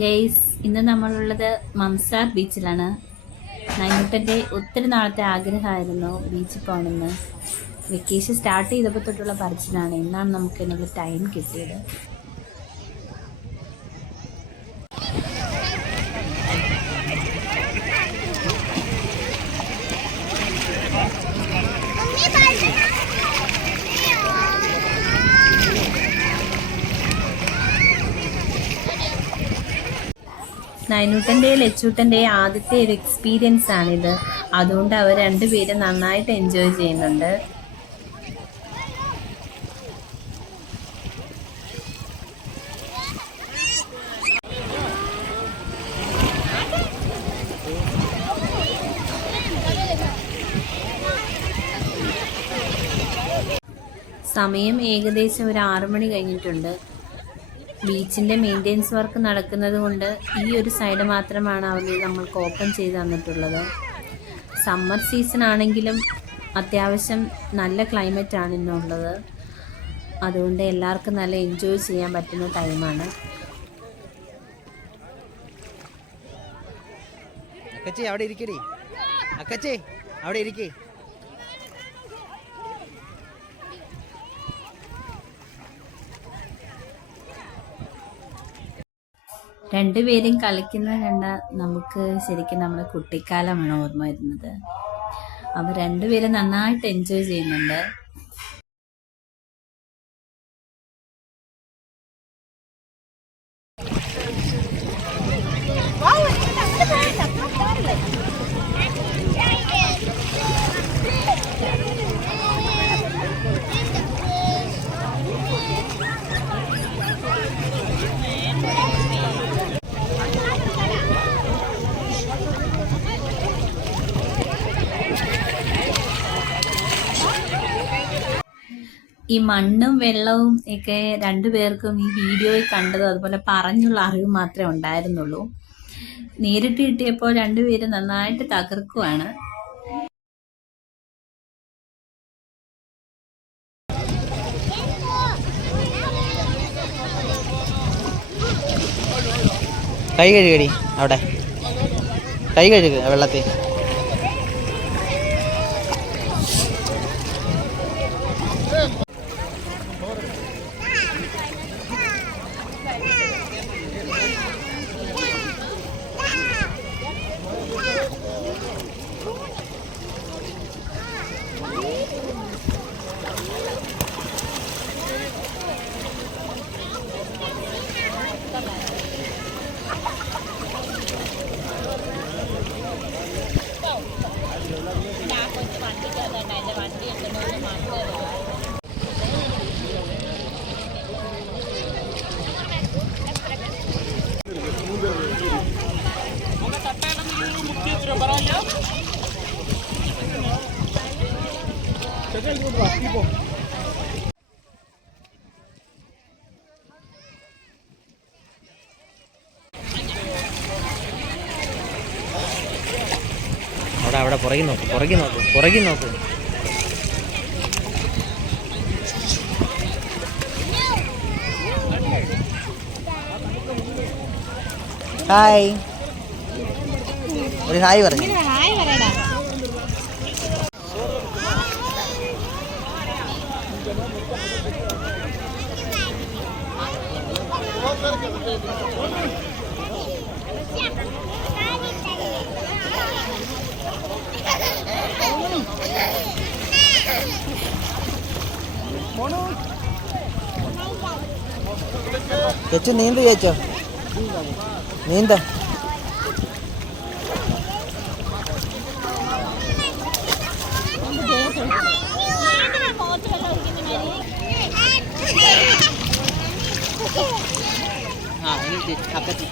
Guys, ഇന്ന് നമ്മളുള്ളത് Mamzar ബീച്ചിലാണ്. നൈനുട്ടൻ്റെ ഒത്തിരി നാളത്തെ ആഗ്രഹമായിരുന്നു ബീച്ചിൽ പോകണമെന്ന്. വെക്കേഷൻ സ്റ്റാർട്ട് ചെയ്തപ്പോൾ തൊട്ടുള്ള പറച്ചിലാണ്. എന്നാണ് നമുക്ക് എന്നുള്ള ടൈം കിട്ടിയത്. നൈനൂട്ടൻ്റെ ലച്ചൂട്ടൻ്റെ ആദ്യത്തെ ഒരു എക്സ്പീരിയൻസ് ആണിത്. അതുകൊണ്ട് അവർ രണ്ടുപേരും നന്നായിട്ട് എൻജോയ് ചെയ്യുന്നുണ്ട്. സമയം ഏകദേശം ഒരു 6 മണി കഴിഞ്ഞിട്ടുണ്ട്. ബീച്ചിൻ്റെ മെയിൻ്റെനൻസ് വർക്ക് നടക്കുന്നത് കൊണ്ട് ഈ ഒരു സൈഡ് മാത്രമാണ് നമ്മൾക്ക് ഓപ്പൺ ചെയ്ത് തന്നിട്ടുള്ളത്. സമ്മർ സീസൺ ആണെങ്കിലും അത്യാവശ്യം നല്ല ക്ലൈമറ്റാണ് ഇന്നുള്ളത്. അതുകൊണ്ട് എല്ലാവർക്കും നല്ല എൻജോയ് ചെയ്യാൻ പറ്റുന്ന ടൈമാണ്. അക്കച്ചി അവിടെ ഇരിക്കടി, അക്കച്ചി അവിടെ ഇരിക്കേ. രണ്ടുപേരും കളിക്കുന്നത് കണ്ടാൽ നമുക്ക് ശരിക്കും നമ്മുടെ കുട്ടിക്കാലമാണ് ഓർമ്മ വരുന്നത്. അവർ രണ്ടുപേരും നന്നായിട്ട് എൻജോയ് ചെയ്യുന്നുണ്ട്. ഈ മണ്ണും വെള്ളവും ഒക്കെ രണ്ടുപേർക്കും ഈ വീഡിയോയിൽ കണ്ടതും അതുപോലെ പറഞ്ഞുള്ള അറിവ് മാത്രമേ ഉണ്ടായിരുന്നുള്ളൂ. നേരിട്ട് കിട്ടിയപ്പോൾ രണ്ടുപേരും നന്നായിട്ട് തകർക്കുവാണ്. കൈ കഴുകടി, അവിടെ കൈ കഴുകുക വെള്ളത്തിൽ. അവിടെ പുറകിൽ നോക്ക്, പുറകിൽ നോക്ക്, പുറകിൽ നോക്ക്. ഹായ്, ഒരു ഹായ് പറഞ്ഞു. ചേച്ചി നീന്ത്, ചേച്ചോ നീന്ത. അക്കച്ചി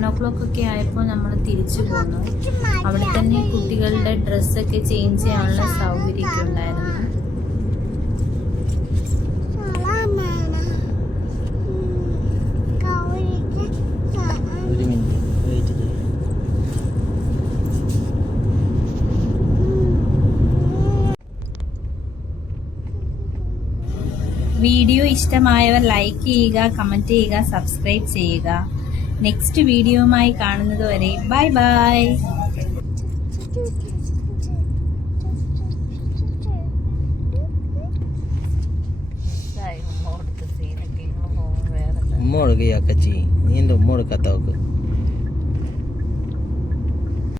11 ഒക്കെ ആയപ്പോൾ നമ്മൾ തിരിച്ചു പോന്നു. അവിടെ തന്നെ കുട്ടികളുടെ ഡ്രസ്സൊക്കെ ചേഞ്ച് ചെയ്യാനുള്ള സൗകര്യമൊക്കെ ഉണ്ടായിരുന്നു. ഒരു മിനിറ്റ് വെയിറ്റ് ചെയ്യും. വീഡിയോ ഇഷ്ടമായവർ ലൈക്ക് ചെയ്യുക, കമൻറ്റ് ചെയ്യുക, സബ്സ്ക്രൈബ് ചെയ്യുക. നെക്സ്റ്റ് വീഡിയോയുമായി കാണുന്നത് വരെ ബൈ ബൈ. ഉമ്മ കൊടുക്കുക അക്കച്ചി, നീ എൻ്റെ ഉമ്മ കൊടുക്കാത്ത നോക്ക്.